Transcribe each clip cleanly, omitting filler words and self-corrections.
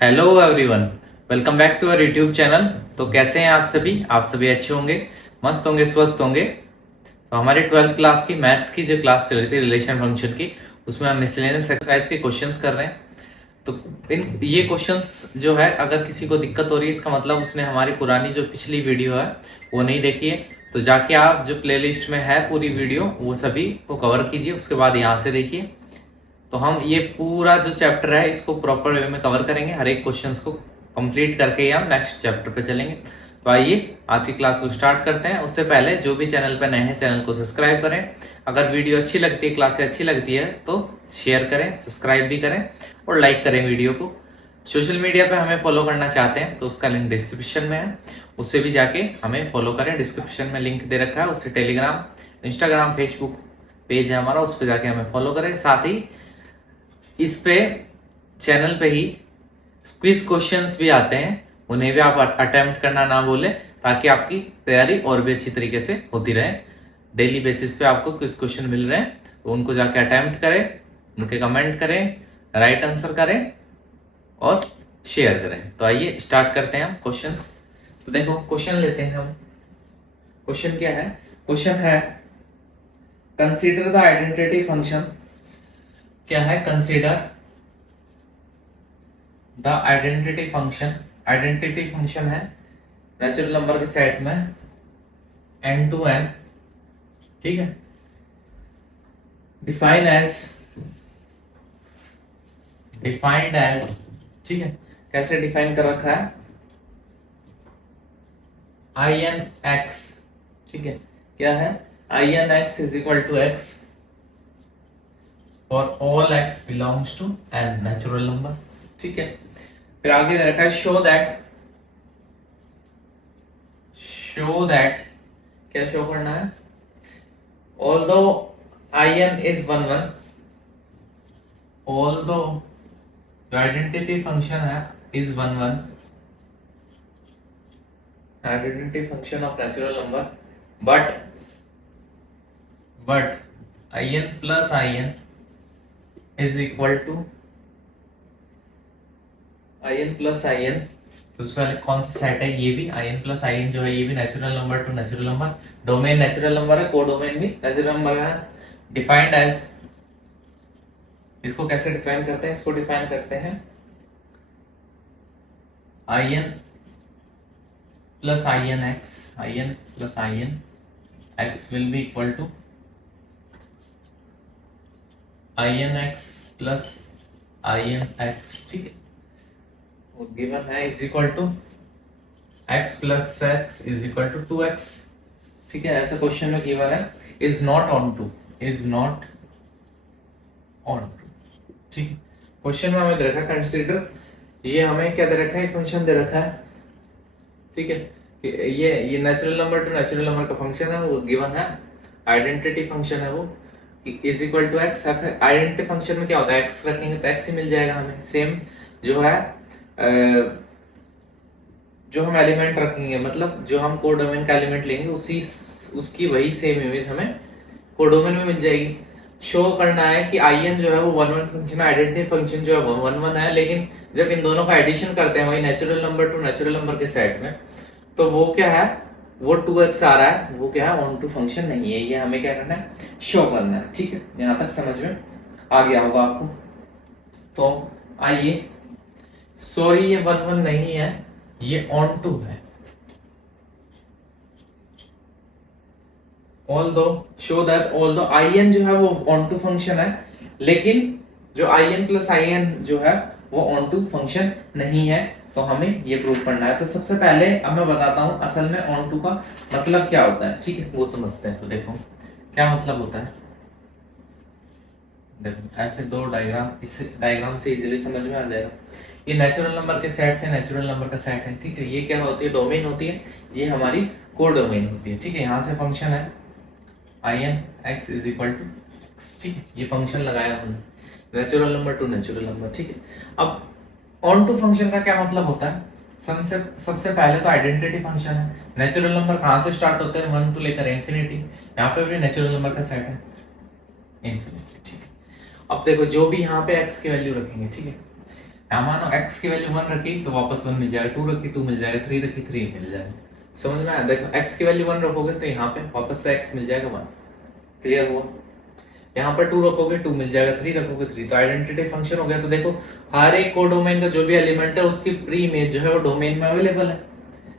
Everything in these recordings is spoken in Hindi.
Hello everyone, welcome back to our YouTube channel. तो कैसे हैं आप सभी अच्छे होंगे, मस्त होंगे, स्वस्थ होंगे। तो हमारी 12th क्लास की मैथ्स की जो क्लास चल रही थी रिलेशन फंक्शन की, उसमें हम मिसलेनियस एक्सरसाइज के क्वेश्चंस कर रहे हैं। तो ये क्वेश्चंस जो है, अगर किसी को दिक्कत हो रही है, इसका मतलब उसने हमारी पुरानी जो पिछली वीडियो है वो नहीं देखी है। तो जाके आप जो प्लेलिस्ट में है पूरी वीडियो, वो सभी को कवर कीजिए, उसके बाद यहाँ से देखिए। तो हम ये पूरा जो चैप्टर है इसको प्रॉपर वे में कवर करेंगे, हर एक क्वेश्चंस को कंप्लीट करके ही हम नेक्स्ट चैप्टर पे चलेंगे। तो आइए आज की क्लास को स्टार्ट करते हैं। उससे पहले जो भी चैनल पे नए हैं, चैनल को सब्सक्राइब करें। अगर वीडियो अच्छी लगती है, क्लासें अच्छी लगती है तो शेयर करें, सब्सक्राइब भी करें और लाइक करें वीडियो को। सोशल मीडिया पे हमें फॉलो करना चाहते हैं तो उसका लिंक डिस्क्रिप्शन में है, उससे भी जाके हमें फॉलो करें। डिस्क्रिप्शन में लिंक दे रखा है, उससे टेलीग्राम, इंस्टाग्राम, फेसबुक पेज है हमारा, उस पर जाके हमें फॉलो करें। साथ ही इस पे चैनल पे ही क्विज क्वेश्चंस भी आते हैं, उन्हें भी आप अटेम्प्ट करना ना भूले, ताकि आपकी तैयारी और भी अच्छी तरीके से होती रहे। डेली बेसिस पे आपको क्विज क्वेश्चन मिल रहे हैं, तो उनको जाके अटेम्प्ट करें, उनके कमेंट करें, राइट आंसर करें और शेयर करें। तो आइए स्टार्ट करते हैं हम क्वेश्चंस। तो देखो क्वेश्चन लेते हैं हम। क्वेश्चन क्या है? क्वेश्चन है कंसीडर द आइडेंटिटी फंक्शन। क्या है? Consider the identity function. Identity function है नेचुरल नंबर के सेट में n टू n, ठीक है। डिफाइंड एज, ठीक है। कैसे डिफाइन कर रखा है? in x, ठीक है। क्या है? in x is equal to x और all x belongs to n, natural number, ठीक है। फिर आगे दे रखा है शो दैट। क्या शो करना है? ऑल्दो in इज 1 1, ऑल्दो जो आइडेंटिटी फंक्शन है is 1 1, identity function of natural number, but in plus in is equal to in plus in। तो उसमें कौन सा सेट है? ये भी in प्लस in जो है, ये भी natural number to natural number. Domain natural number है, कोडोमेन भी नेचुरल नंबर है। डिफाइंड एज, इसको कैसे डिफाइन करते हैं? इसको डिफाइन करते हैं in plus in x will be equal to in x plus in x, ठीक है। और गिवन है is equal to x plus x is equal to 2x, ठीक है। ऐसा क्वेश्चन में गिवन है इज नॉट ऑन टू, ठीक है। क्वेश्चन में हमें दे रखा है कंसीडर, ये हमें क्या दे रखा है? फंक्शन दे रखा है, ठीक है। ये natural number to natural number का फंक्शन है, वो गिवन है। आइडेंटिटी फंक्शन है वो is equal to x. Identity function में क्या होता है? एक्स रखेंगे तो एक्स ही मिल जाएगा हमें। सेम जो है जो हम एलिमेंट रखेंगे, मतलब जो हम कोडोमेन का एलिमेंट लेंगे उसकी वही सेम इमेज हमें कोडोमेन में मिल जाएगी। शो करना है कि in जो है वो 1 1 फंक्शन है, आइडेंटिटी फंक्शन जो है वो 1 1 है, लेकिन जब इन दोनों का एडिशन करते हैं वही natural number to natural number के सेट में, तो वो क्या है? वो 2x आ रहा है, वो क्या है? ऑन टू फंक्शन नहीं है। ये हमें क्या करना है? शो करना है, ठीक है। यहां तक समझ में आ गया होगा आपको। तो आइए, सॉरी ये 1 1 नहीं है, ये ऑन टू है। although in जो है वो ऑन टू फंक्शन है, लेकिन जो in प्लस in जो है वो ऑन टू फंक्शन नहीं है, तो हमें ये प्रूव करना है। तो सबसे पहले अब मैं बताता हूं असल में ऑन टू का मतलब क्या होता है, ठीक है, वो समझते हैं। तो देखो क्या मतलब होता है। देखो ऐसे दो डायग्राम, इस डायग्राम से इजीली समझ में आ जाएगा। ये नेचुरल नंबर के सेट से नेचुरल नंबर का सेट है, ठीक है। ये क्या होती है? डोमेन होती है, ये हमारी कोडोमेन होती है, ठीक है। यहाँ से फंक्शन है in x is equal to x, ठीक है। ये फंक्शन लगाया हमने natural number to natural number, ठीक है। अब ऑन टू फंक्शन का क्या मतलब होता है? सबसे पहले तो आइडेंटिटी फंक्शन है। नेचुरल नंबर कहाँ से स्टार्ट होते हैं? 1 टू लेकर इंफिनिटी। यहाँ पे भी नेचुरल नंबर का सेट है इंफिनिटी, ठीक है। अब देखो जो भी यहाँ पे x की वैल्यू रखेंगे, ठीक है, यहाँ मानो x की वैल्यू 1 रखी तो वापस 1 मिल जाएगा, 2 रखी 2 मिल जाएगा, 3 रखी 3 मिल जाएगा। समझ में आया? देखो x की वैल्यू 1 रखोगे तो यहाँ पे वापस से x मिल जाएगा 1। क्लियर हुआ? यहाँ पर 2 रखोगे 2 मिल जाएगा, 3 रखोगे 3। तो आइडेंटिटी फंक्शन हो गया। तो देखो हर एक कोडोमेन का जो भी एलिमेंट है उसकी प्री इमेज जो है वो डोमेन में अवेलेबल है।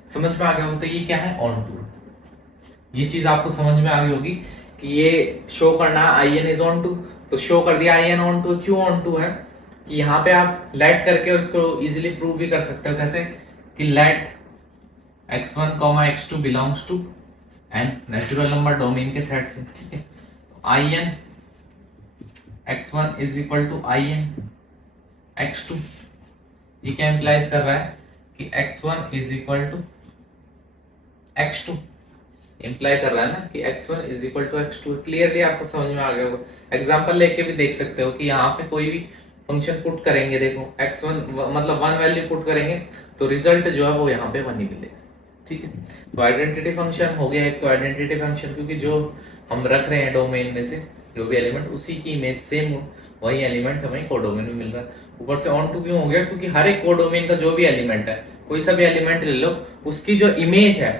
समझ में आ गया हो? तो ये क्या है? Onto. ये चीज आपको समझ में आ गई होगी कि ये शो करना I N is onto, तो शो कर दिया आई एन ऑन टू। क्यों ऑन टू है? कि यहाँ पे आप लेट करके और इसको इजीली प्रूव भी कर सकते हो। कैसे? कि let x1, x2 belongs to N natural number domain के सेट से। ठीक है, तो I N x1 is equal to I N x2। ये क्या इंप्लाइज कर रहा है? कि x1 is equal to x2 imply कर रहा है ना कि x1 is equal to x2। Clearly आपको समझ में आ गया होगा। एग्जांपल लेके भी देख सकते हो कि यहाँ पे कोई भी फंक्शन पुट करेंगे, देखो x1 मतलब 1 वैल्यू पुट करेंगे तो रिजल्ट जो है वो यहाँ पे 1 ही मिलेगा। ठीक है, तो आइडेंटिटी फंक्शन हो गया एक। तो आइडेंटिटी फंक्शन क्योंकि जो हम रख रहे हैं डोमेन में से जो भी एलिमेंट उसी की इमेज सेम वही एलिमेंट हमें कोडोमेन में मिल रहा है। ऊपर से ऑन टू क्यों हो गया? क्योंकि हर एक कोडोमेन का जो भी एलिमेंट है, कोई सा भी एलिमेंट ले लो, उसकी जो इमेज है,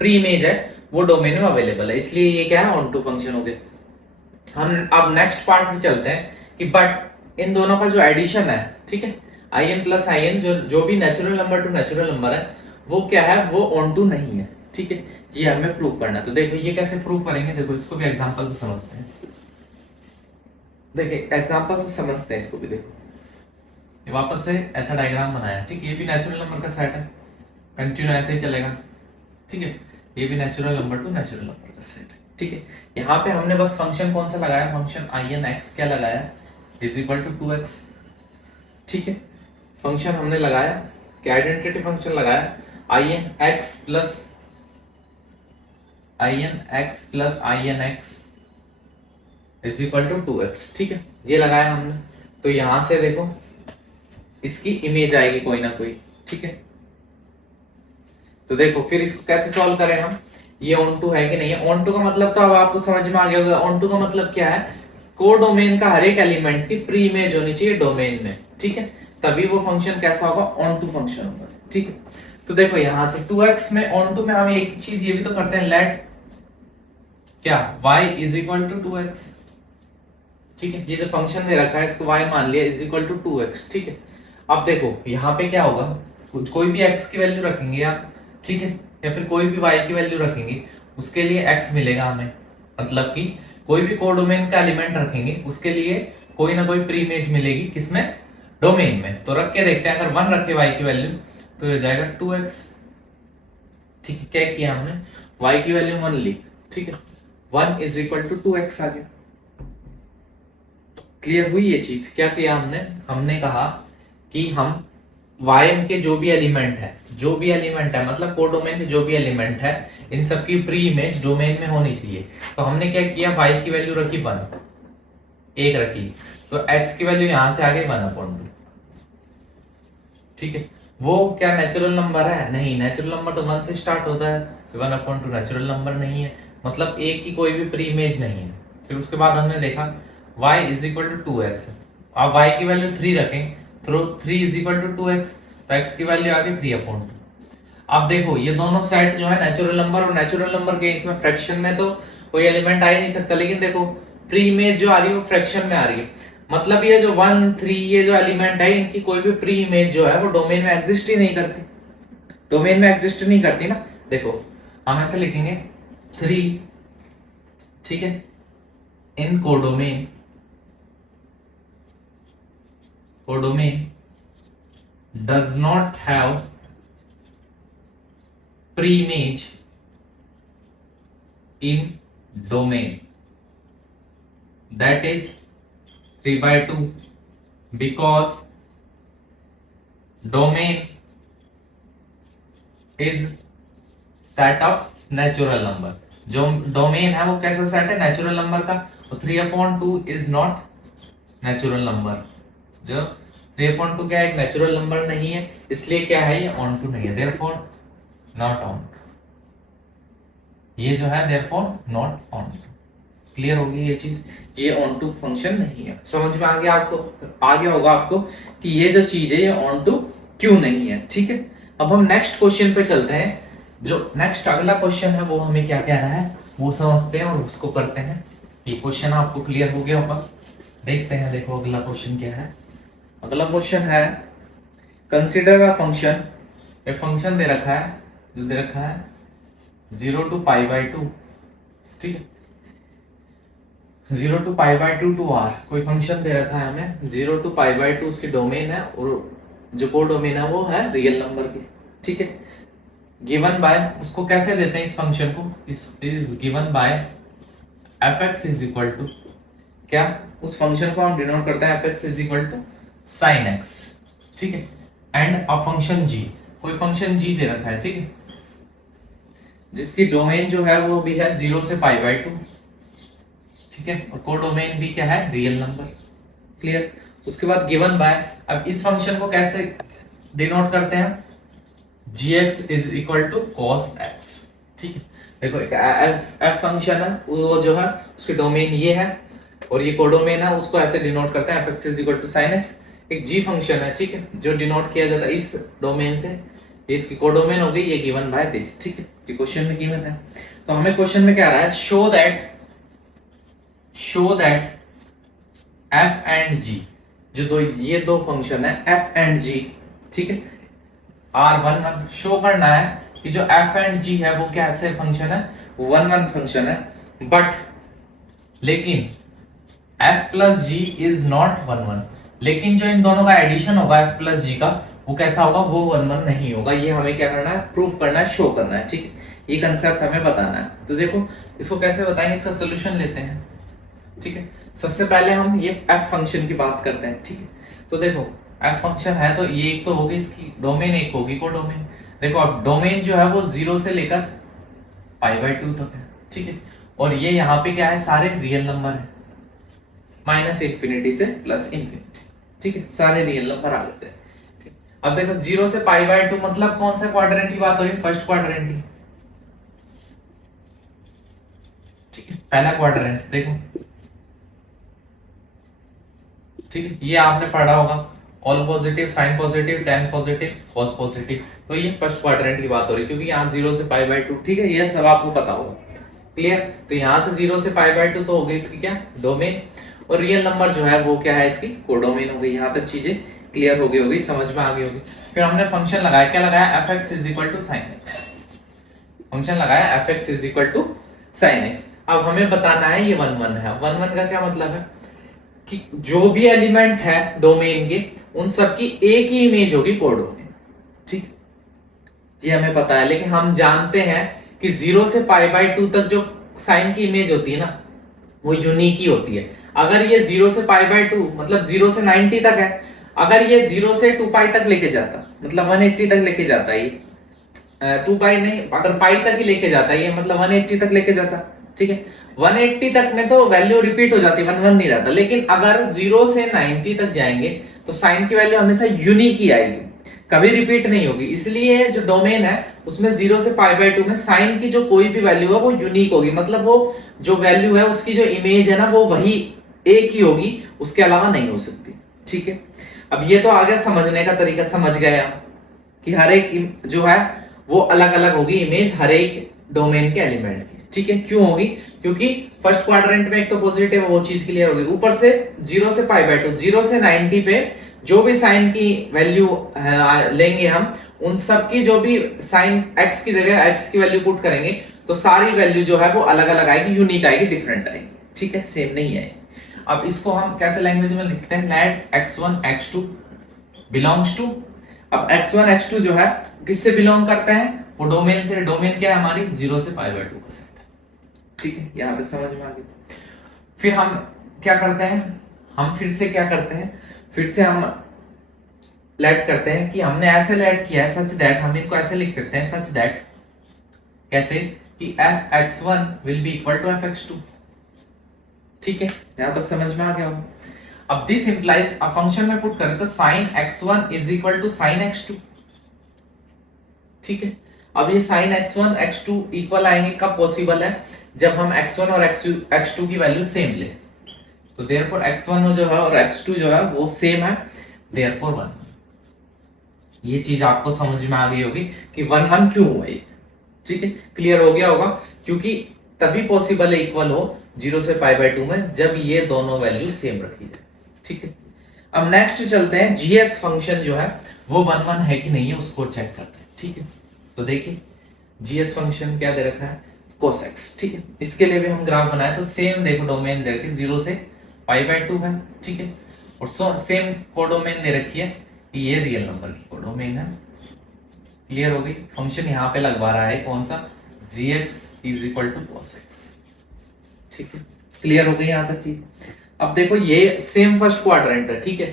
प्री इमेज है, वो डोमेन में अवेलेबल है। इसलिए ये क्या है? ऑन टू फंक्शन हो गया। हम अब नेक्स्ट पार्ट में चलते हैं कि बट इन दोनों का जो एडिशन है, ठीक है, I N plus I N, जो भी natural number to natural number है वो क्या है? वो ऑन टू नहीं है। ठीक है, ये हमें प्रूव करना है। तो देखो ये कैसे प्रूव करेंगे, देखो इसको भी एग्जांपल से समझते हैं। देखिए एग्जांपल से समझते हैं इसको भी। देखो ये वापस से ऐसा डायग्राम बनाया। ठीक है, ये भी नेचुरल नंबर का सेट है, कंटिन्यू ऐसे ही चलेगा। ठीक है, ये भी natural number to natural number का सेट है। ठीक है, यहाँ पे हमने बस फंक्शन कौन सा लगाया? फंक्शन आई एन एक्स क्या लगाया? Is equal to 2x। ठीक है, फंक्शन हमने लगाया कि आइडेंटिटी फंक्शन लगाया I N X plus I N X is equal to 2x। ठीक है, ये लगाया हमने। तो यहां से देखो इसकी इमेज आएगी कोई ना कोई। ठीक है, तो देखो फिर इसको कैसे सॉल्व करें हम? ये ऑन टू है कि नहीं है? ऑन टू का मतलब तो अब आपको समझ में आ गया होगा। ऑन टू का मतलब क्या है? कोडोमेन का हर एक एलिमेंट की प्री इमेज होनी चाहिए डोमेन में। ठीक है, तभी वो फंक्शन कैसा होगा? ऑन टू फंक्शन होगा। ठीक है, तो देखो यहां से 2x में ऑन टू में हम एक चीज ये भी तो करते हैं, लेट क्या y is equal to 2x। ठीक है, ये जो फंक्शन में रखा है इसको y मान लिया इज इक्वल टू 2x। ठीक है, अब देखो यहाँ पे क्या होगा? कोई भी x की वैल्यू रखेंगे आप, ठीक है, या फिर कोई भी y की वैल्यू रखेंगे, उसके लिए x मिलेगा हमें। मतलब कि कोई भी कोडोमेन का एलिमेंट रखेंगे उसके लिए कोई ना कोई प्री इमेज मिलेगी। किसमें? डोमेन में। तो रख के देखते हैं, अगर 1 रखे y की वैल्यू तो ये जाएगा 2x। ठीक है, क्या किया हमने? y की वैल्यू 1 ली। ठीक है, 1 इज इक्वल टू 2x आ गया। क्लियर हुई ये चीज? क्या किया हमने कहा कि हम Ym के जो भी एलिमेंट है मतलब कोडोमेन के जो भी एलिमेंट है, इन सब की प्री इमेज डोमेन में होनी चाहिए। तो हमने क्या किया? y की वैल्यू रखी 1 रखी, तो x की वैल्यू यहां से आ गई 1/2। ठीक है, वो क्या नेचुरल नंबर है? नहीं, नेचुरल नंबर तो 1 से स्टार्ट होता है, 1/2 नेचुरल नंबर नहीं है, मतलब a की कोई भी प्री इमेज नहीं है। फिर उसके बाद हमने देखा y is equal to 2x। आप y की वैल्यू 3 रखें तो 3 इज इक्वल टू 2x, तो x की वैल्यू आ गई 3/2। अब देखो ये दोनों सेट जो है नेचुरल नंबर और नेचुरल नंबर के, इसमें फ्रैक्शन में तो कोई एलिमेंट आ ही नहीं सकता, लेकिन देखो प्री इमेज जो आ रही है वो फ्रैक्शन में आ रही है। मतलब ये जो 1 3 ये जो एलिमेंट है इनकी कोई भी प्री इमेज जो है वो डोमेन में एग्जिस्ट ही नहीं करती। डोमेन में एग्जिस्ट नहीं करती ना। देखो हम ऐसे लिखेंगे 3, ठीक है, इन codomain does not have pre-image in domain, that is 3/2, because domain is set of natural number। जो डोमेन है वो कैसा सेट है? नेचुरल नंबर का। तो 3/2 इज नॉट नेचुरल नंबर। जो 3/2 क्या है? एक नेचुरल नंबर नहीं है, इसलिए क्या है? ये ऑन टू नहीं है, देयरफॉर नॉट ऑन। ये जो है देयरफॉर नॉट ऑन। क्लियर होगी ये चीज, ये ऑन टू फंक्शन नहीं है। समझ में आ गया आपको, आ गया होगा आपको कि ये जो चीज है ये ऑन टू क्यों नहीं है। ठीक है, अब हम नेक्स्ट क्वेश्चन पे चलते हैं। जो नेक्स्ट अगला क्वेश्चन है वो हमें क्या कह रहा है वो समझते हैं और उसको करते हैं। ये क्वेश्चन आपको क्लियर हो गया होगा, देखते हैं। देखो अगला क्वेश्चन क्या है। अगला क्वेश्चन है कंसिडर अ फंक्शन, एक फंक्शन दे रखा है, जो दे रखा है 0 to π/2। ठीक है, 0 to π/2 टू r, कोई फंक्शन दे रखा है हमें 0 to π/2, उसकी डोमेन है और जो को डोमेन है वो है रियल नंबर की। ठीक है, गिवन बाय, उसको कैसे देते हैं इस फंक्शन को, is given by f(x) is equal to क्या, उस फंक्शन को हम डिनोट करते हैं f(x) is equal to sin x। ठीक है, एंड अ फंक्शन g, कोई फंक्शन g दे रखा है। ठीक है, जिसकी डोमेन जो है वो भी है 0 से π/2। ठीक है, और को डोमेन भी क्या है, रियल नंबर। क्लियर, उसके बाद गिवन बाय, अब इस फंक्शन को कैसे डिनोट करते हैं, gx is equal to cos x। ठीक है, देखो एक f फंक्शन है, वो जो है उसके डोमेन ये है और ये कोडोमेन है, उसको ऐसे डिनोट करते हैं f(x) is equal to sin x। एक g फंक्शन है, ठीक है, जो डिनोट किया जाता है इस डोमेन से, इसकी कोडोमेन हो गई, ये गिवन बाय दिस। ठीक है, ये क्वेश्चन में गिवन है। तो हमें क्वेश्चन में क्या आ रहा है, show that f and g, जो ये दो फंक्शन है f एंड g, ठीक है, R11 शो करना है कि जो f एंड g है वो कैसे फंक्शन है, 1-1 फंक्शन है, बट लेकिन f plus g is not 1-1, लेकिन जो इन दोनों का एडिशन होगा f प्लस g का वो कैसा होगा, वो 1-1 नहीं होगा। ये हमें क्या करना है, प्रूफ करना है, शो करना है। ठीक है, ये कंसेप्ट हमें बताना है। तो देखो इसको कैसे बताएंगे, इसका सोल्यूशन लेते हैं। ठीक है, सबसे पहले हम ये f फंक्शन की बात करते हैं। ठीक है, तो देखो f फंक्शन है तो ये एक तो होगी, इसकी डोमेन एक होगी को डोमेन। देखो अब डोमेन जो है वो 0 से लेकर π/2 तक है। ठीक है, और ये यहाँ पे क्या है, सारे रियल नंबर है, -∞ से +∞। ठीक है, सारे रियल नंबर आ जाते हैं। अब देखो 0 से π/2 मतलब कौन सा क्वाड्रेंट की बात हो रही है, फर्स्ट क्वाड्रेंट की। ठीक है, पहला क्वाड्रेंट देखो। ठीक है, ये आपने पढ़ा होगा, all positive, sine positive, tan positive, cos positive. तो ये फर्स्ट क्वाड्रेंट की बात हो रही है, क्योंकि यहाँ 0 से π/2। ठीक है, ये सब आपको पता होगा। क्लियर, तो यहाँ से 0 से π/2 तो हो गई इसकी क्या, डोमेन, और रियल नंबर जो है वो क्या है, इसकी कोडोमेन हो गई। यहाँ तक चीजें क्लियर हो गई, समझ में आ गई होगी। फिर हमने फंक्शन लगाया, क्या लगाया, f(x) is equal to sin x। Function लगाया f(x) is equal to sin x। अब हमें बताना है ये 1-1 है। 1-1 का क्या मतलब है कि जो भी एलिमेंट है डोमेन के, उन सब की एक ही इमेज होगी कोडोमेन। ठीक, ये हमें पता है, लेकिन हम जानते हैं कि 0 से π/2 तक जो साइन की इमेज होती है ना, वो यूनिक ही होती है। अगर ये 0 से π/2 मतलब 0 से 90 तक है, अगर ये 0 से 2π तक लेके जाता, मतलब 180 तक लेके जाता है, ये 2π नहीं, अगर पाई तक ही लेके जाता है ये, मतलब 180 तक लेके जाता। ठीक है, 180 तक में तो वैल्यू रिपीट हो जाती है, 1-1 नहीं रहता। लेकिन अगर 0 से 90 तक जाएंगे तो साइन की वैल्यू हमेशा यूनिक ही आएगी, कभी रिपीट नहीं होगी। इसलिए जो डोमेन है उसमें 0 से π/2 में साइन की जो कोई भी वैल्यू है वो यूनिक होगी, मतलब वो जो वैल्यू है उसकी जो इमेज है ना वो वही एक ही होगी, उसके अलावा नहीं हो सकती। ठीक है, अब ये तो आगे समझने का तरीका समझ गए हम कि हर एक जो है वो अलग अलग होगी इमेज हर एक डोमेन के एलिमेंट की। ठीक है, क्यों होगी, क्योंकि फर्स्ट क्वाड्रेंट में एक तो पॉजिटिव है, वो चीज क्लियर होगी। ऊपर से 0 से π/2, 0 से 90 पे जो भी साइन की वैल्यू लेंगे हम, उन सब की जो भी साइन x की जगह x की वैल्यू पुट करेंगे तो सारी वैल्यू जो है वो अलग अलग आएगी, यूनिक आएगी, डिफरेंट आएगी। ठीक है, सेम नहीं आएगी। अब इसको हम कैसे लैंग्वेज में लिखते हैं, late x1 x2 belongs to. अब x1 x2 जो है किससे बिलोंग करते हैं, वो डोमेन से। डोमेन क्या है हमारी, 0 से π/2 का सेट। ठीक है, यहां तक समझ में आ गई। फिर हम क्या करते हैं, हम फिर से क्या करते हैं, फिर से हम लेट करते हैं कि हमने ऐसे लेट किया है सच दैट, हम इनको ऐसे लिख सकते हैं सच दैट, कैसे कि f(x1) will be equal to f(x2)। ठीक है, यहां तक समझ में आ गया होगा। अब दिस इंप्लाइज, अब फंक्शन में पुट करें तो sin x1 is equal to sin x2। ठीक है, अब ये साइन x1 x2 इक्वल आएंगे, कब पॉसिबल है, जब हम x1 और x2 की वैल्यू सेम ले। तो देयरफॉर x1 जो है और x2 जो है वो सेम है, देयरफॉर 1। ये चीज आपको समझ में आ गई होगी कि 1 1 क्यों हुआ ये, ठीक है, क्लियर हो गया होगा, क्योंकि तभी पॉसिबल है इक्वल हो 0 से π/2 में जब ये दोनों वैल्यू सेम रखी जाए, ठीक है। अब नेक्स्ट चलते हैं, जीएस फंक्शन जो है वो 1 1 है कि नहीं है उसको चेक करते हैं, ठीक है। तो देखिए जीएस फंक्शन क्या दे रखा है, cos x, ठीक है। इसके लिए भी हम ग्राफ बनाए तो सेम देखो डोमेन दे रखी 0 से π/2 है, ठीक है, और सेम कोडोमेन दे रखी है कि ये रियल नंबर की कोडोमेन है। क्लियर हो गई, फंक्शन यहाँ पे लगवा रहा है कौन सा, gx = cos x, ठीक है, क्लियर हो गई यहाँ तक चीज। अब देखो ये सेम फर्स्ट क्वाड्रेंट है, ठीक है,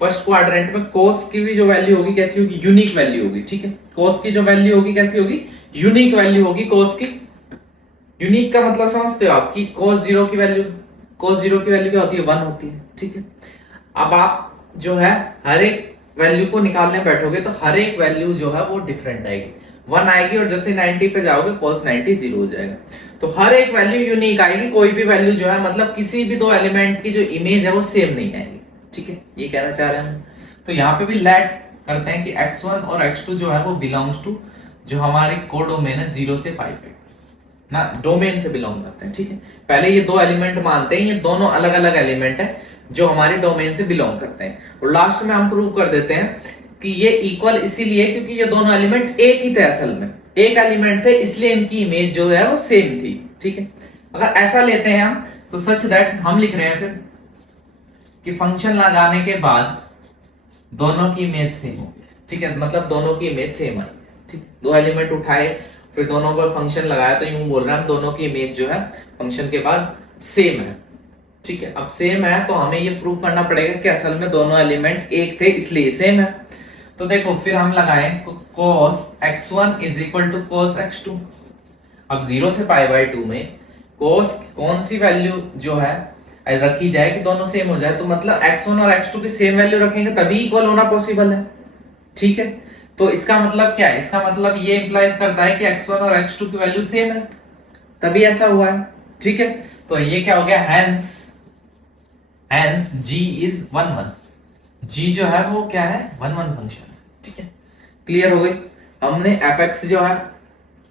फर्स्ट क्वाड्रेंट में cos की भी जो वैल्यू होगी कैसी होगी, यूनिक वैल्यू होगी, ठीक है। cos की जो वैल्यू होगी कैसी होगी, यूनिक वैल्यू होगी cos की। यूनिक का मतलब समझते हो आप कि cos 0 की वैल्यू क्या होती है, 1 होती है, ठीक है। अब आप जो है हर एक वैल्यू को निकालने बैठोगे तो हर एक वैल्यू जो है वो डिफरेंट आएगी, 1 आएगी और जैसे 90 पे जाओगे cos 90 0 हो जाएगा। तो हर एक वैल्यू यूनिक आएगी, कोई भी वैल्यू जो है मतलब किसी भी दो एलिमेंट की जो इमेज है वो सेम नहीं आएगी, ठीक है, ये कहना चाह रहे हैं। तो यहाँ पे भी लेट करते हैं कि x1 और x2 जो है वो बिलोंग्स टू जो हमारी कोडोमेन है 0 से π पे ना, डोमेन से बिलोंग करते हैं, ठीक है। पहले ये दो एलिमेंट मानते हैं, ये दोनों अलग अलग एलिमेंट है जो हमारे डोमेन से बिलोंग करते हैं, और लास्ट में हम प्रूव कर देते हैं कि ये इक्वल इसीलिए क्योंकि ये दोनों एलिमेंट एक ही थे, असल में एक एलिमेंट थे, इसलिए इनकी इमेज जो है वो सेम थी, ठीक है। अगर ऐसा लेते हैं हम तो सच दैट हम लिख रहे हैं फिर कि फंक्शन लगाने के बाद दोनों की इमेज सेम होगी, ठीक है, मतलब दोनों की इमेज सेम आई, ठीक, दो एलिमेंट उठाए फिर दोनों पर फंक्शन लगाया तो यूं बोल रहे हैं हम दोनों की इमेज जो है फंक्शन के बाद सेम है, ठीक है। अब सेम है तो हमें ये प्रूव करना पड़ेगा कि असल में दोनों एलिमेंट एक थे इसलिए सेम है। तो देखो फिर हम लगाएं cos x1 = cos x2। अब 0 से π/2 में cos कौन सी वैल्यू जो है रखी जाए कि दोनों सेम हो जाए, तो मतलब x1 और x2 की सेम वैल्यू रखेंगे तभी इक्वल होना पॉसिबल है, ठीक है। तो इसका मतलब क्या है, इसका मतलब ये इंप्लाइज करता है कि x1 और x2 की वैल्यू सेम है तभी ऐसा हुआ है, ठीक है। तो ये क्या हो गया, hence g is 1 1, g जो है वो क्या है 1 1 फंक्शन है, ठीक है, क्लियर हो गई। हमने fx जो है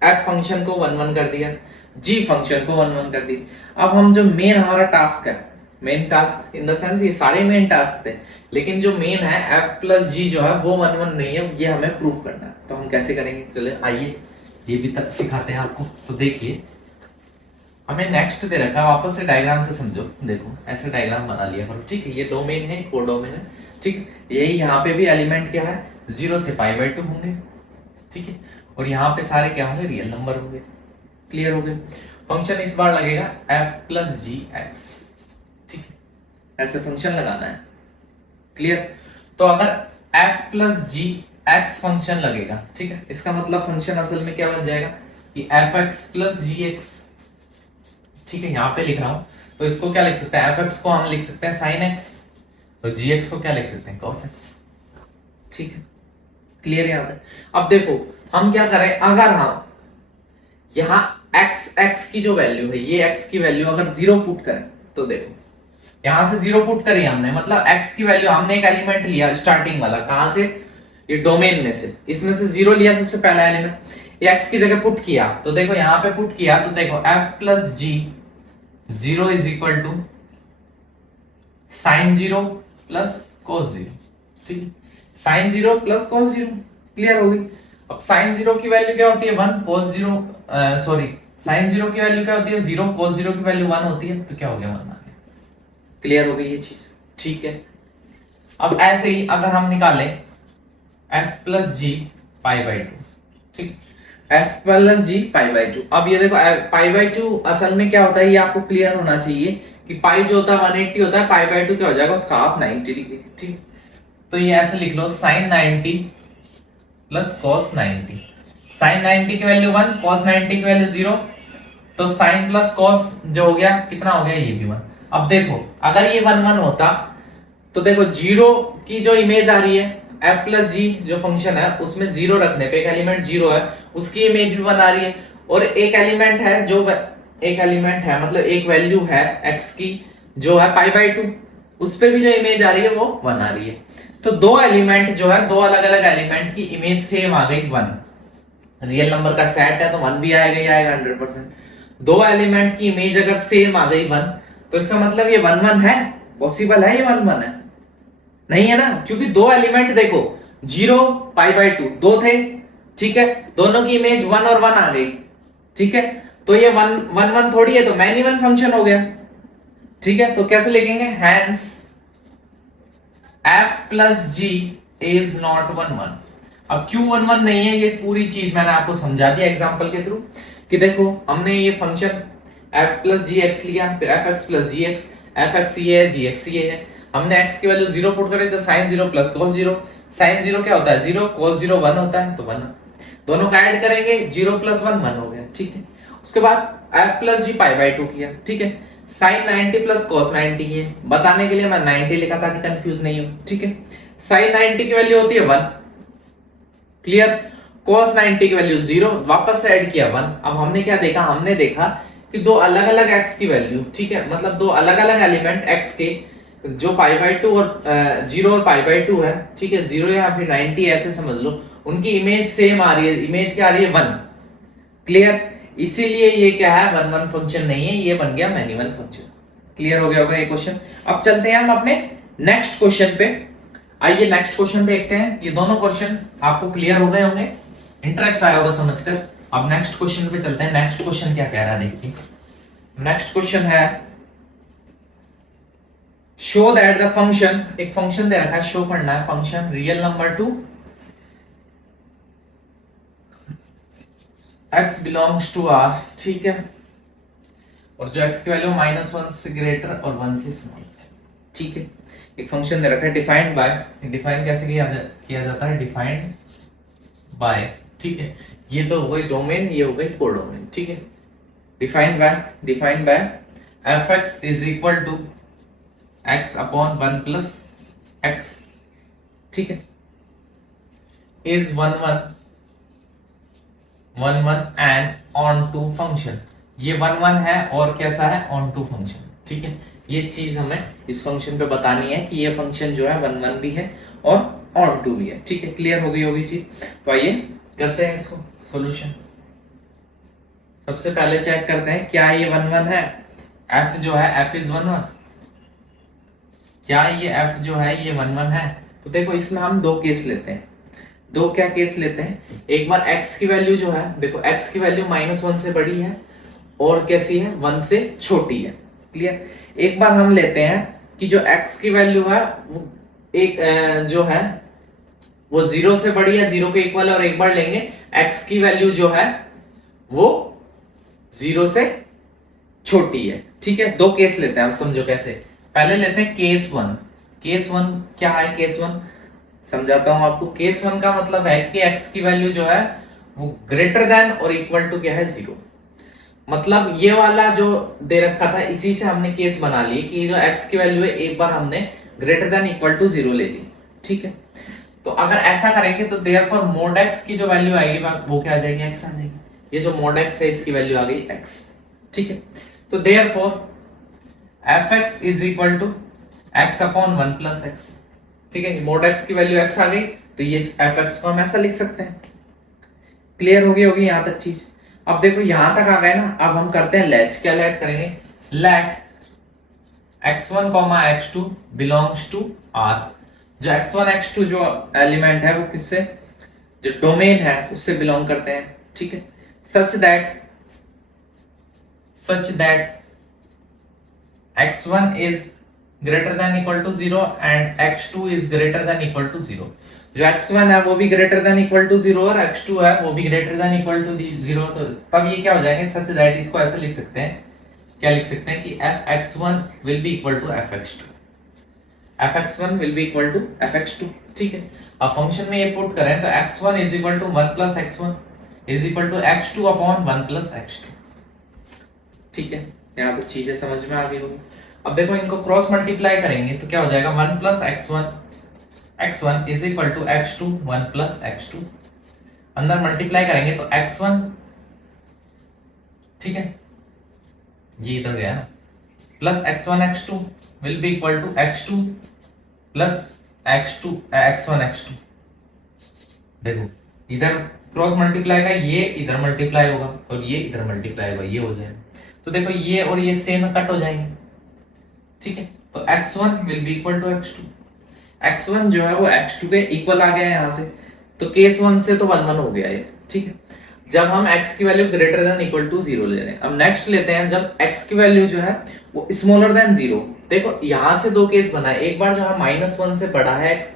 f फंक्शन को 1 1 कर दिया, g फंक्शन को 1 1 कर दिया। अब हम जो मेन हमारा टास्क है, main task in the sense ये सारे मेन टास्क थे, लेकिन जो मेन है f + g जो है वो 1 1 नहीं है, ये हमें प्रूव करना है। तो हम कैसे करेंगे, चले आइए ये भी तक सिखाते हैं आपको। तो देखिए हमें नेक्स्ट दे रखा है, वापस से डायग्राम से समझो, देखो ऐसे डायग्राम बना लिया करो, ठीक है। ये डोमेन है, कोडोमेन है, ठीक है। यही यहाँ पे भी एलिमेंट क्या है 0 से π/2 होंगे, ठीक है, और यहाँ पे सारे क्या होंगे, रियल नंबर होंगे, क्लियर हो गए। फंक्शन इस बार लगेगा f + gx, ठीक है, ऐसे फंक्शन लगाना है, क्लियर। तो अगर f + gx फंक्शन लगेगा, ठीक है, इसका मतलब फंक्शन असल में क्या बन जाएगा कि fx + gx, ठीक है, यहाँ पे लिख रहा हूं तो इसको क्या लिख सकते हैं, fx को हम लिख सकते हैं sin x, तो gx को क्या लिख सकते हैं cos x, ठीक है, क्लियर है यहाँ पे। अब देखो हम क्या करें, अगर हम यहाँ x की जो वैल्यू है, ये x की वैल्यू अगर 0 पुट करें तो देखो यहां से 0 पुट करी हमने, मतलब x की वैल्यू हमने एक एलिमेंट लिया स्टार्टिंग वाला, कहां से, ये डोमेन में से, इसमें से 0 लिया सबसे पहला एलिमेंट, ये x की जगह पुट किया, तो देखो यहां पे पुट किया तो देखो f + g 0 = sin 0 + cos 0, ठीक है, sin 0 + cos 0, क्लियर हो गई। अब sin 0 की वैल्यू क्या होती है 1, cos 0 सॉरी sin 0 की वैल्यू क्या होती है 0, cos 0 की वैल्यू 1 होती है, तो क्या हो गया 1 आ गया, क्लियर हो गई ये चीज, ठीक है। अब ऐसे ही अगर हम निकालें f + g π/2, ठीक, f + g π/2। अब ये देखो π/2 असल में क्या होता है, ये आपको क्लियर होना चाहिए कि पाई जो होता है 180 होता है, π/2 क्या हो जाएगा उसका हाफ 90 डिग्री, ठीक। तो ये ऐसे लिख लो sin 90 + cos 90, sin 90 की वैल्यू 1, cos 90 की वैल्यू 0, तो sin + cos जो हो गया कितना हो गया, ये भी 1। अब देखो अगर ये 1 1 होता तो देखो 0 की जो इमेज आ रही है f प्लस जी जो फंक्शन है उसमें जीरो रखने पे, एक एलिमेंट जीरो है उसकी इमेज भी 1 आ रही है, और एक एलिमेंट है जो एक एलिमेंट है मतलब एक वैल्यू है x की जो है π/2, उस पे भी जो इमेज आ रही है वो 1 आ रही है। तो दो एलिमेंट जो है, दो अलग अलग एलिमेंट की इमेज सेम आ गई 1। रियल नंबर का सेट है तो 1 भी आएगा ही आएगा 100%। दो एलिमेंट की इमेज अगर सेम आ गई 1, तो इसका मतलब ये 1 1 है, पॉसिबल है ये 1 1 है? नहीं है ना, क्योंकि दो एलिमेंट देखो 0 π/2 दो थे, ठीक है, दोनों की इमेज 1 और 1 आ गई, ठीक है, तो ये 1 1 1 थोड़ी है, तो मैनी वन फंक्शन हो गया, ठीक है। तो कैसे लिखेंगे, hence f plus G is not 1 1। अब क्यों 1 1 नहीं है, ये पूरी चीज मैंने आपको समझा दिया एग्जांपल के थ्रू कि देखो हमने ये फंक्शन f प्लस जी एक्स लिया, फिर f x प्लस जी एक्स, f x ये है, g x ये है, हमने x की वैल्यू 0 पुट करी तो sin 0 प्लस cos 0, sin 0 क्या होता है 0, cos 0 1 होता है तो 1, दोनों का ऐड करेंगे 0 प्लस 1 1 हो गया, ठीक है। उसके बाद f प्लस जी π/2 किया, ठीक है, sin 90 प्लस cos 90 है, बताने के लिए मैं 90 लिखा ताकि कंफ्यूज नहीं हो, ठीक है। sin 90 की वैल्यू होती है 1, क्लियर, cos 90 की वैल्यू 0, वापस से ऐड किया 1। अब हमने क्या देखा, हमने देखा कि दो अलग अलग x की वैल्यू, ठीक है, मतलब दो अलग अलग एलिमेंट x के जो π/2 और 0 और π/2 है, ठीक है, 0 या फिर 90 ऐसे समझ लो, उनकी इमेज सेम आ रही है, इमेज क्या आ रही है 1, क्लियर, इसीलिए ये क्या है 1 1 फंक्शन नहीं है, ये बन गया मैनी वन फंक्शन। क्लियर हो गया होगा ये क्वेश्चन। अब चलते हैं हम अपने नेक्स्ट क्वेश्चन पे। आइए नेक्स्ट क्वेश्चन देखते हैं। ये दोनों क्वेश्चन आपको क्लियर हो गए होंगे, इंटरेस्ट आया होगा समझकर। अब नेक्स्ट क्वेश्चन पे चलते हैं। नेक्स्ट क्वेश्चन क्या कह रहा है देखिए। नेक्स्ट क्वेश्चन है शो दैट द फंक्शन, एक फंक्शन दे रखा है, शो करना है function real number two x belongs to R, ठीक है, और जो x की वैल्यू -1 से ग्रेटर और 1 से स्मॉल है, ठीक है। एक फंक्शन दे रखा है डिफाइंड बाय, डिफाइन कैसे किया जाता है, डिफाइंड बाय, ठीक है, ये तो हो गई डोमेन, ये हो गई कोडोमेन, ठीक है। Defined by f(x) is equal to x upon 1 plus x, ठीक है, is 1 1 and onto function. ये 1 1 है और कैसा है, ऑन टू फंक्शन, ठीक है। ये चीज हमें इस फंक्शन पे बतानी है कि ये फंक्शन जो है 1 1 भी है और ऑन टू भी है, ठीक है। क्लियर हो गई होगी चीज। तो आइए करते हैं इसको सॉल्यूशन। सबसे पहले चेक करते हैं क्या ये 1 1 है, f जो है f इज 1 1, क्या ये f जो है ये 1 1 है। तो देखो इसमें हम दो केस लेते हैं, दो क्या केस लेते हैं। एक बार x की वैल्यू जो है, देखो x की वैल्यू -1 से बड़ी है और कैसी है 1 से छोटी है, क्लियर। एक बार हम लेते हैं कि जो x की वैल्यू है वो एक जो है वो 0 से बड़ी है, 0 के इक्वल है, और एक बार लेंगे x की वैल्यू जो है वो 0 से छोटी है, ठीक है। दो केस लेते हैं, आप समझो कैसे। पहले लेते हैं केस 1। केस 1 क्या है, केस 1 समझाता हूं आपको। केस 1 का मतलब है कि x की वैल्यू जो है वो ग्रेटर देन और इक्वल टू क्या है 0। मतलब ये वाला जो दे रखा था इसी से हमने केस बना ली कि जो x की वैल्यू है एक बार हमने ग्रेटर देन इक्वल टू 0 ले ली, ठीक है। तो अगर ऐसा करेंगे तो देयरफॉर मोड x की जो वैल्यू आएगी वो क्या आ जाएगी, x आ जाएगी। ये जो मोड x है इसकी वैल्यू आ गई x, ठीक है। तो therefore f(x) is equal to x upon 1 plus x, ठीक है। मोड x की वैल्यू x आ गई तो ये f(x) को हम ऐसा लिख सकते हैं। क्लियर हो गई होगी यहां तक चीज। अब देखो यहां तक आ गए ना, अब हम करते हैं लेट। क्या लेट करेंगे, late x1, x2 belongs to R। जो x1 x2 जो एलिमेंट है वो किससे, जो डोमेन है उससे बिलोंग करते हैं, ठीक है। Such that x1 is greater than equal to 0 and x2 is greater than equal to 0। जो x1 है वो भी ग्रेटर देन इक्वल टू 0 और x2 है वो भी ग्रेटर देन इक्वल टू 0। तो तब ये क्या हो जाएंगे, सच दैट, इसको ऐसे लिख सकते हैं, क्या लिख सकते हैं कि f(x1) will be equal to f(x2), f(x1) will be equal to f(x2), ठीक है। अब फंक्शन में ये पुट करें तो x1 is equal to 1 plus x1 is equal to x2 upon 1 plus x2, ठीक है। यहाँ तो चीजें समझ में आ गई होगी। अब देखो इनको क्रॉस मल्टीप्लाई करेंगे तो क्या हो जाएगा 1 plus x1 x1 is equal to x2 1 plus x2, अंदर मल्टीप्लाई करेंगे तो x1, ठीक है, ये इधर गया ना, plus x1 x2 will be equal to x2 plus x2 x1 x2। देखो इधर क्रॉस मल्टीप्लाई का, ये इधर मल्टीप्लाई होगा और ये इधर मल्टीप्लाई होगा, ये हो जाएगा। तो देखो ये और ये सेम कट हो जाएंगे, ठीक है। तो x1 will be equal to x2, x1 जो है वो x2 के इक्वल आ गया है यहाँ से, तो केस 1 से तो 1 1 हो गया ये, ठीक है। जब हम x की value greater than equal to 0 ले रहे हैं, अब नेक्स्ट लेते हैं जब x की वैल्यू जो है वो स्मॉलर देन 0। देखो यहां से दो केस बना है, एक बार जो है -1 से बड़ा है x,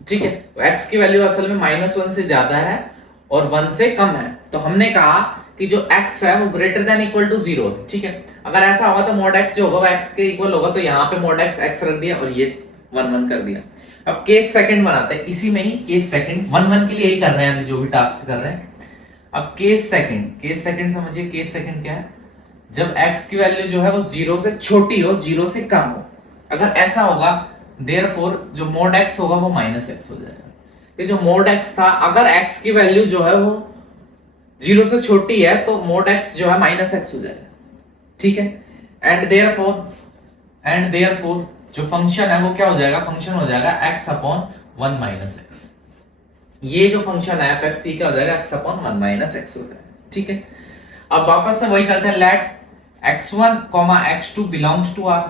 ठीक है, x की वैल्यू असल में -1 से ज्यादा है और 1 से कम है, तो हमने कहा कि जो x है वो ग्रेटर देन इक्वल टू 0 है, ठीक है। अगर ऐसा होगा तो mod x जो होगा वो x के इक्वल होगा, तो यहाँ पे mod x x रख दिया और ये 1 1 कर दिया। अब केस सेकंड बनाते हैं, इसी में ही केस सेकंड 1 1 के लिए यही कर रहे हैं हम, जो भी टास्क कर रहे हैं। अब केस सेकंड समझिए, केस सेकंड क्या है, जब x की वैल्यू जो है वो 0 से छोटी हो, 0 से कम हो। अगर ऐसा होगा देयरफॉर जो mod x होगा वो -x हो जाएगा। ये जो mod x था, अगर x की वैल्यू जो है वो 0 से छोटी है तो mod x जो है -x हो जाएगा, ठीक है। एंड देयरफॉर जो फंक्शन है वो क्या हो जाएगा, फंक्शन हो जाएगा x अपॉन 1 माइनस x। ये जो फंक्शन है fx क्या हो जाएगा, x अपॉन 1 माइनस x हो जाएगा, ठीक है। अब वापस से वही करते हैं, late x1, x2 belongs to r।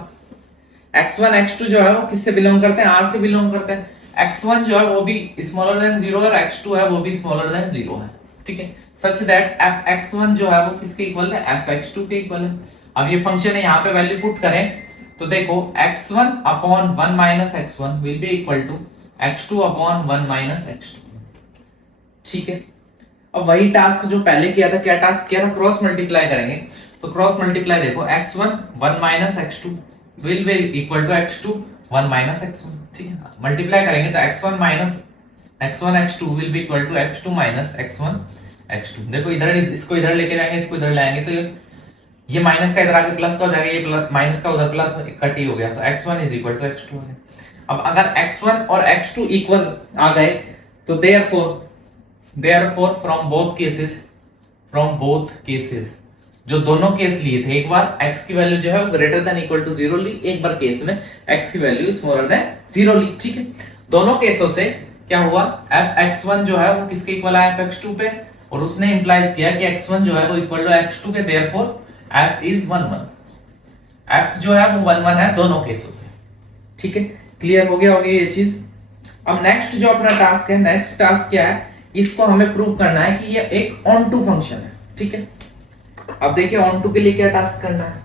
x1 x2 जो है वो किससे बिलोंग करते हैं, r से बिलोंग करते हैं। x1 जो है वो भी स्मॉलर देन 0 और x2 है वो भी स्मॉलर देन 0 है, ठीक है। सच दैट fx1 जो है वो किसके इक्वल है, fx2 के इक्वल है। अब ये फंक्शन है, यहाँ पे वैल्यू पुट करें तो देखो x1 upon 1 minus x1 will be equal to x2 upon 1 minus x2, ठीक है। अब वही टास्क जो पहले किया था, क्या टास्क किया था, क्रॉस मल्टीप्लाई करेंगे। तो क्रॉस मल्टीप्लाई देखो, x1 1 minus x2 will be equal to x2 1 minus x1, ठीक है। मल्टीप्लाई करेंगे तो x1 minus x1 x2 will be equal to x2 minus x1 x2। देखो इधर इसको इधर लेके जाएंगे, इसको इधर लाएंगे तो ये माइनस का इधर आके प्लस का हो जाएगा, ये माइनस का उधर प्लस कट ही हो गया, तो x1 is equal to x2 हो गया। अब अगर x1 और x2 इक्वल आ गए तो देयरफॉर फ्रॉम बोथ केसेस जो दोनों केस लिए थे, एक बार x की वैल्यू जो है वो ग्रेटर देन इक्वल टू 0 ली, एक बार केस में x की वैल्यू स्मॉलर देन 0 ली, ठीक है। दोनों केसों से क्या हुआ, fx1 जो है वो किसके इक्वल है, fx2 पे, और उसने इंप्लाइज किया कि x1 जो है वो इक्वल टू x2 के, देयरफॉर f इज 1 1। f जो है वो 1 1 है दोनों केसों से, ठीक है। क्लियर हो गया ये चीज। अब नेक्स्ट जो अपना टास्क है, नेक्स्ट टास्क क्या है, इसको हमें प्रूव करना है कि ये एक ऑन टू फंक्शन है, ठीक है। अब देखिए ऑन टू के लिए क्या टास्क करना है,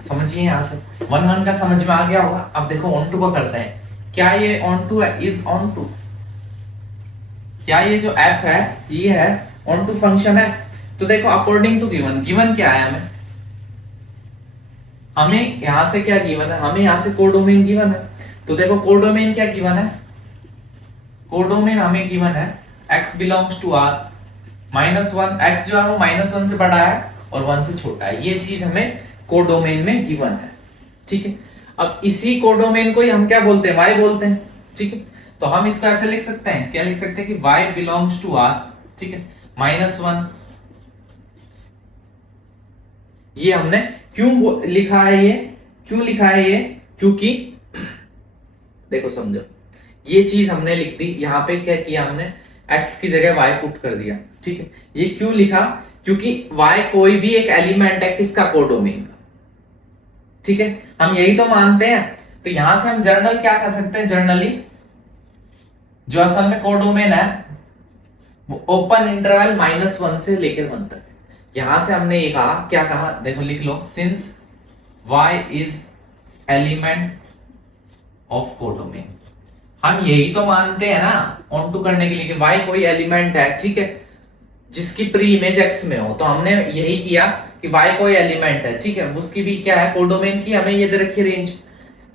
समझिए यहां से 1 1 का समझ में आ गया होगा। अब देखो ऑन टू को करते हैं, क्या ये ऑन टू है, इज ऑन टू, क्या ये जो f है ये है ऑन टू फंक्शन है। तो देखो अकॉर्डिंग टू गिवन क्या है, हमें यहां से क्या गिवन है, हमें यहां से कोडोमेन गिवन है। तो देखो कोडोमेन क्या गिवन है, कोडोमेन हमें गिवन है x belongs to r -1, x जो है वो -1 से बड़ा है और 1 से छोटा है, ये चीज हमें कोडोमेन में गिवन है, ठीक है। अब इसी कोडोमेन को ही हम क्या बोलते हैं, y बोलते हैं, ठीक है। तो हम इसको ऐसे लिख सकते हैं, क्या लिख सकते हैं कि y बिलोंग्स टू r, ठीक है, -1। ये हमने क्यों लिखा है, ये क्यों लिखा है ये, क्योंकि देखो समझो, ये चीज हमने लिख दी, यहाँ पे क्या किया हमने, x की जगह y पुट कर दिया, ठीक है। ये क्यों लिखा, क्योंकि y कोई भी एक एलिमेंट है किसका, कोडोमेन का, ठीक है। हम यही तो मानते हैं। तो यहां से हम जर्नल क्या कर सकते हैं, जर्नली जो असल में कोडोमेन है वो ओपन इंटरवल -1 से लेकर 1 तक। यहां से हमने ये कहा, क्या कहा, देखो लिख लो, since y is element of codomain. हम यही तो मानते हैं ना ऑन टू करने के लिए कि y कोई एलिमेंट है, ठीक है, जिसकी प्री इमेज x में हो। तो हमने यही किया कि y कोई एलिमेंट है, ठीक है, उसकी भी क्या है, कोडोमेन की, हमें ये दे रखी रेंज,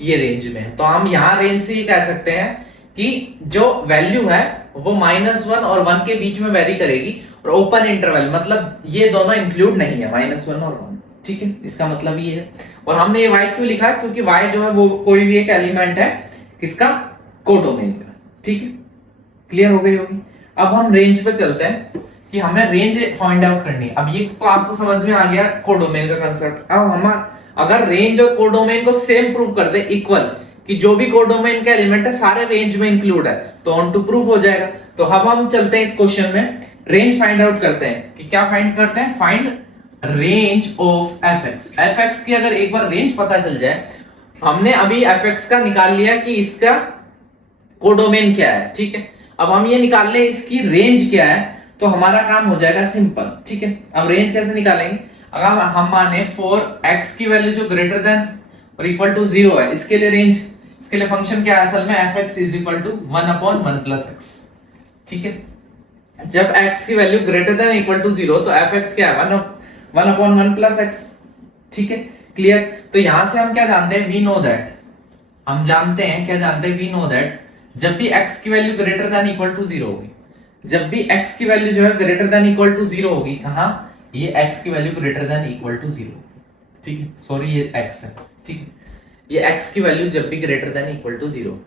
ये रेंज में है। तो हम यहाँ रेंज से ये कह सकते हैं कि जो वैल्यू है वो -1 और 1 के बीच में वेरी करेगी, और ओपन इंटरवल मतलब ये दोनों इंक्लूड नहीं है, -1 और 1, ठीक है, इसका मतलब ये है। और हमने ये y क्यों लिखा, क्योंकि y जो है वो कोई भी एक एलिमेंट है किसका, कोडोमेन का, ठीक है, क्लियर हो गई होगी। अब हम रेंज पे चलते हैं कि हमें रेंज फाइंड आउट करनी है। अब ये तो आपको समझ में आ गया कोडोमेन का कंसेप्ट। अब हम अगर रेंज और कोडोमेन को सेम प्रूव कर दे, इक्वल, कि जो भी कोडोमेन का एलिमेंट है सारे रेंज में इंक्लूड है, तो ऑन टू प्रूफ हो जाएगा। तो अब हम चलते हैं इस क्वेश्चन में, रेंज फाइंड आउट करते हैं कि क्या फाइंड करते हैं, find range of F x. F x की अगर एक बार रेंज पता चल जाए, हमने अभी एफ एक्स का निकाल लिया कि इसका कोडोमेन क्या है, ठीक है, अब हम ये निकाल ले इसकी रेंज क्या है, तो हमारा काम हो जाएगा सिंपल, ठीक है। अब रेंज कैसे निकालेंगे, अगर हम माने फॉर x की वैल्यू जो ग्रेटर देन और इक्वल टू 0 है, इसके लिए रेंज, इसके लिए फंक्शन क्या है असल में, fx is equal to 1/1 plus x, ठीक है। जब x की value greater than equal to 0 तो fx क्या है, 1/1 प्लस x, ठीक है, क्लियर। तो यहां से हम क्या जानते हैं, वी नो दैट, हम जानते हैं, क्या जानते हैं, वी नो दैट जब भी x की value greater than equal to 0 होगी, जब भी x की वैल्यू जो है ग्रेटर देन इक्वल टू 0 होगी, कहां, ये x की value greater than equal to 0, ठीक है, सॉरी ये x है, ठीक है, ये x की वैल्यू जब भी ग्रेटर देन इक्वल टू 0,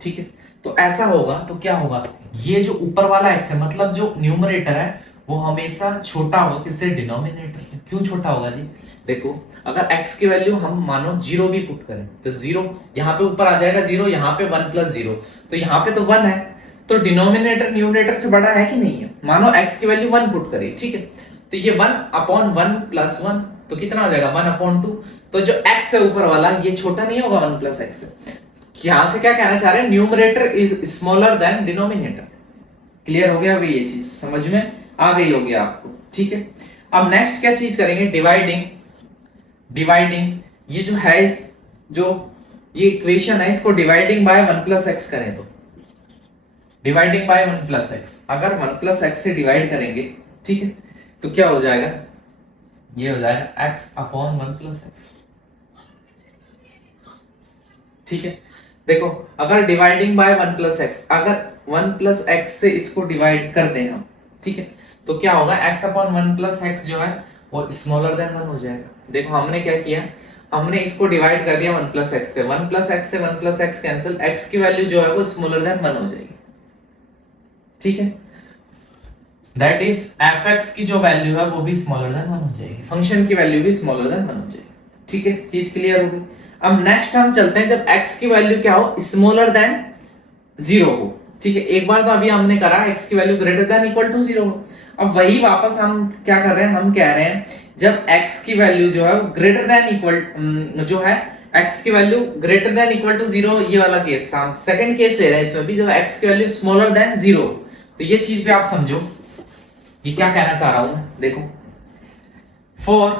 ठीक है, तो ऐसा होगा, तो क्या होगा, ये जो ऊपर वाला x है, मतलब जो न्यूमरेटर है वो हमेशा छोटा होगा किससे, डिनोमिनेटर से। क्यों छोटा होगा जी, देखो अगर x की वैल्यू हम मानो 0 भी पुट करें तो 0 यहाँ पे ऊपर आ जाएगा 0, यहाँ पे 1 प्लस 0, तो यहाँ पे तो 1 है, तो डिनोमिनेटर न्यूमरेटर से बड़ा है कि नहीं है। मानो x की वैल्यू 1 पुट करी, ठीक है, तो ये 1/1 प्लस 1 तो कितना हो जाएगा, 1/2। तो जो x है ऊपर वाला ये छोटा नहीं होगा 1 प्लस x से। यहां से क्या कहना चाह रहे हैं, numerator is smaller than denominator. Clear हो गया होगी, ये चीज समझ में आ गई होगी आपको, ठीक है। अब नेक्स्ट क्या चीज करेंगे, डिवाइडिंग। डिवाइडिंग ये जो है, जो ये इक्वेशन है, इसको डिवाइडिंग बाय 1 प्लस एक्स करें तो, डिवाइडिंग बाय 1 प्लस एक्स, अगर 1 प्लस एक्स से डिवाइड करेंगे, ठीक है, तो क्या हो जाएगा, ये हो जाएगा x/1 प्लस एक्स, ठीक है। देखो अगर डिवाइडिंग बाय 1 प्लस एक्स, अगर 1 प्लस एक्स से इसको डिवाइड कर दें हम, ठीक है, तो क्या होगा, x/1 प्लस एक्स जो है वो स्मॉलर देन 1 हो जाएगा। देखो हमने क्या किया, हमने इसको डिवाइड कर दिया 1 प्लस एक्स से, 1 प्लस एक्स से 1 प्लस एक्स कैंसिल, x की वैल्यू जो है वो स्मॉलर देन 1 हो जाएगी, ठीक है। दैट इज fx की जो वैल्यू है वो भी स्मॉलर देन 1 हो जाएगी, फंक्शन की वैल्यू भी स्मॉलर देन 1 हो जाएगी, ठीक है, चीज क्लियर हो गई। अब नेक्स्ट हम चलते हैं, जब x की वैल्यू क्या हो, स्मॉलर देन 0 हो, ठीक है, एक बार तो अभी हमने करा x की value greater than equal to 0 हो, अब वही वापस हम क्या कर रहे हैं, हम कह रहे हैं जब x की वैल्यू जो है ग्रेटर देन इक्वल, जो है x की value greater than equal to 0, ये वाला केस था, हम सेकंड केस ले रहे हैं इसमें भी, जब x की वैल्यू स्मॉलर देन 0, तो ये चीज भी आप समझो ये क्या कहना चाह रहा हूं मैं। देखो for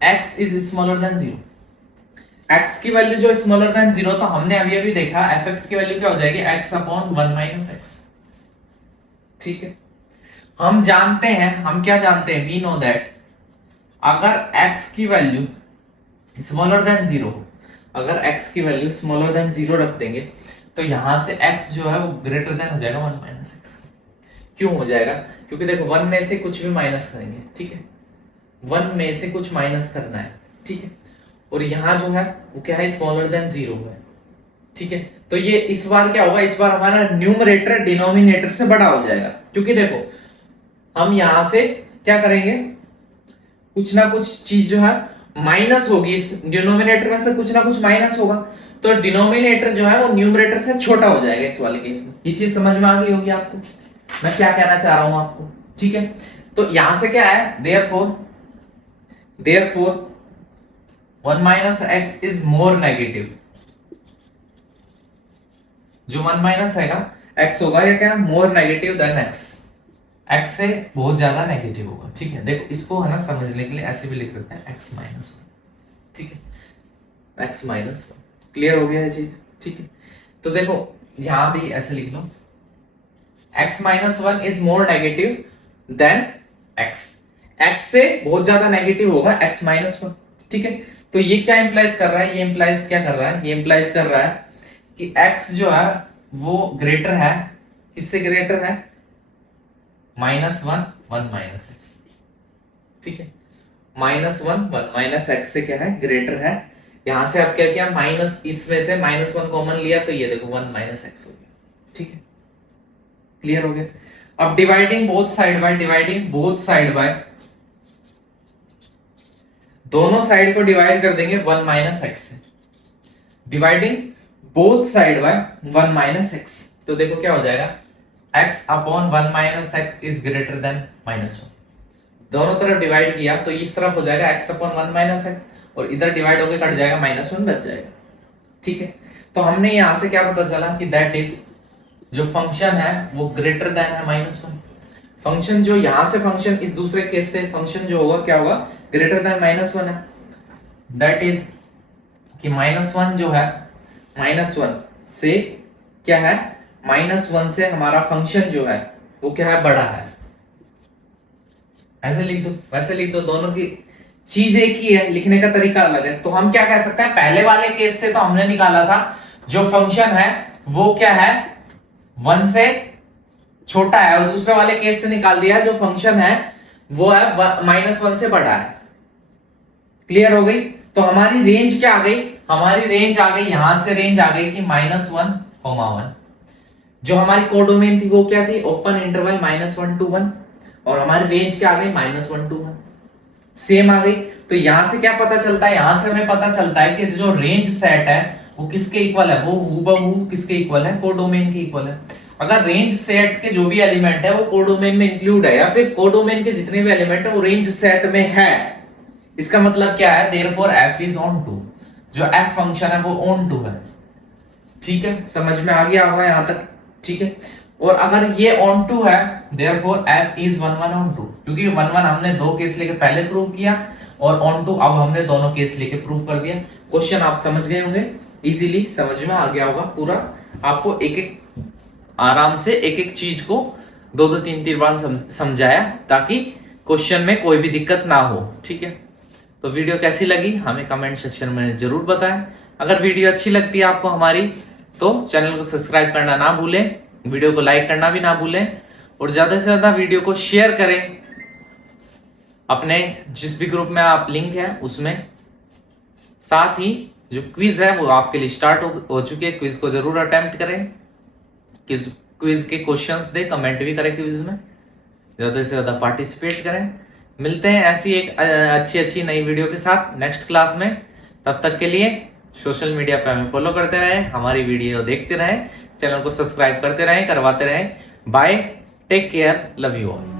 x is smaller than 0, x की वैल्यू जो स्मॉलर देन 0, तो हमने अभी अभी देखा fx की वैल्यू क्या हो जाएगी, x/1 माइनस x, ठीक है। हम जानते हैं, हम क्या जानते हैं, वी नो दैट अगर x की वैल्यू स्मॉलर देन 0, अगर x की वैल्यू स्मॉलर देन 0 रख देंगे, तो यहां से x जो है वो ग्रेटर देन हो जाएगा 1 माइनस x। क्यों हो जाएगा, क्योंकि देखो 1 में से कुछ भी माइनस करेंगे, ठीक है, 1 में से कुछ माइनस करना है, ठीक है, और यहां जो है वो क्या है, स्मॉलर देन 0 है, ठीक है। तो ये इस बार क्या होगा, इस बार हमारा न्यूमरेटर डिनोमिनेटर से बड़ा हो जाएगा, क्योंकि देखो हम यहां से क्या करेंगे, कुछ ना कुछ चीज जो है माइनस होगी, इस डिनोमिनेटर में से कुछ ना कुछ माइनस होगा, तो डिनोमिनेटर जो है वो न्यूमरेटर से छोटा हो जाएगा इस वाले केस में। ये चीज समझ में आ गई होगी आपको, मैं क्या कहना चाह रहा हूं आपको, ठीक है। तो यहां से क्या है, therefore 1 minus x is more negative, जो 1 माइनस हैगा x होगा या क्या, more negative than x, x से बहुत ज्यादा नेगेटिव होगा, ठीक है। देखो इसको है ना समझने के लिए ऐसे भी लिख सकते हैं x माइनस 1, ठीक है, x माइनस 1, क्लियर हो गया ये चीज, ठीक है। तो देखो यहां भी ऐसे लिख लो, x minus 1 is more negative than x, x से बहुत ज्यादा नेगेटिव होगा x माइनस 1, ठीक है। तो ये क्या इंप्लाइज कर रहा है, ये इंप्लाइज क्या कर रहा है, ये इंप्लाइज कर रहा है कि x जो है वो ग्रेटर है, किससे ग्रेटर है, -1 1 माइनस एक्स, ठीक है, -1 1 माइनस एक्स से क्या है, ग्रेटर है यहां से आप क्या किया, माइनस, इसमें से -1 कॉमन लिया तो ये देखो 1 माइनस एक्स हो गया। ठीक है, क्लियर हो गया। अब dividing both side by, dividing both side by, दोनों साइड को डिवाइड कर देंगे 1 माइनस एक्स से। Dividing both side by 1 minus x, तो देखो क्या हो जाएगा, x upon 1 minus x is greater then -1। दोनों तरफ डिवाइड किया तो इस तरफ हो जाएगा x अपॉन 1 माइनस एक्स, और इधर डिवाइड होकर कट जाएगा, -1 बच जाएगा। ठीक है, तो हमने यहां से क्या पता चला कि दैट इज, जो फंक्शन है वो ग्रेटर देन है -1। फंक्शन जो यहां से फंक्शन, इस दूसरे केस से फंक्शन जो होगा क्या होगा, ग्रेटर देन -1 है। दैट इज कि -1 जो है, -1 से क्या है, -1 से हमारा फंक्शन जो है वो क्या है, बड़ा है। ऐसे लिख दो, वैसे लिख दो, दोनों की चीज एक ही है, लिखने का तरीका अलग है। तो हम क्या कह सकते हैं, पहले वाले केस से तो हमने निकाला था जो फंक्शन है वो क्या है, 1 से छोटा है, और दूसरे वाले केस से निकाल दिया जो फंक्शन है वो है -1 से बड़ा है। क्लियर हो गई। तो हमारी रेंज क्या आ गई, हमारी रेंज आ गई, यहां से रेंज आ गई कि -1, 1। जो हमारी कोडोमेन थी वो क्या थी, ओपन इंटरवल -1 to 1, और हमारी रेंज क्या आ गई, -1 to 1, सेम आ गई। तो यहां से क्या पता चलता है, यहां से हमें पता चलता है कि जो रेंज सेट है वो किसके इक्वल है, वो हूबहू किसके इक्वल है, कोडोमेन के इक्वल है। अगर रेंज सेट के जो भी एलिमेंट है वो कोडोमेन में इंक्लूड है, या फिर कोडोमेन के जितने भी एलिमेंट है वो रेंज सेट में है, इसका मतलब क्या है, therefore f is onto, जो f फंक्शन है वो ऑन टू है। ठीक है, समझ में आ गया होगा यहां तक। ठीक है, और अगर ये ऑन टू है, therefore f is 1 1 onto, क्योंकि 1 1 हमने दो केस लेके पहले प्रूव किया, और ऑन टू अब हमने दोनों केस लेके प्रूव कर दिया। क्वेश्चन आप समझ गए होंगे, इजीली समझ में आ गया होगा पूरा। आपको एक एक आराम से एक एक चीज को 2 3 बार समझाया, ताकि क्वेश्चन में कोई भी दिक्कत ना हो। ठीक है, तो वीडियो कैसी लगी हमें कमेंट सेक्शन में जरूर बताएं। अगर वीडियो अच्छी लगती है आपको हमारी, तो चैनल को सब्सक्राइब करना ना भूलें, वीडियो को लाइक करना भी ना भूलें, और ज्यादा से ज्यादा वीडियो को शेयर करें अपने जिस भी ग्रुप में आप लिंक है उसमें। साथ ही जो क्विज है वो आपके लिए स्टार्ट हो चुकी है, क्विज को जरूर अटेम्प्ट करें, क्विज के क्वेश्चंस दे, कमेंट भी करें क्विज में, ज्यादा से ज्यादा पार्टिसिपेट करें। मिलते हैं ऐसी एक अच्छी नई वीडियो के साथ नेक्स्ट क्लास में। तब तक के लिए सोशल मीडिया पे हमें फॉलो करते रहे, हमारी वीडियो देखते रहे, चैनल को सब्सक्राइब करते रहे, करवाते रहे। Bye, take care, love you all.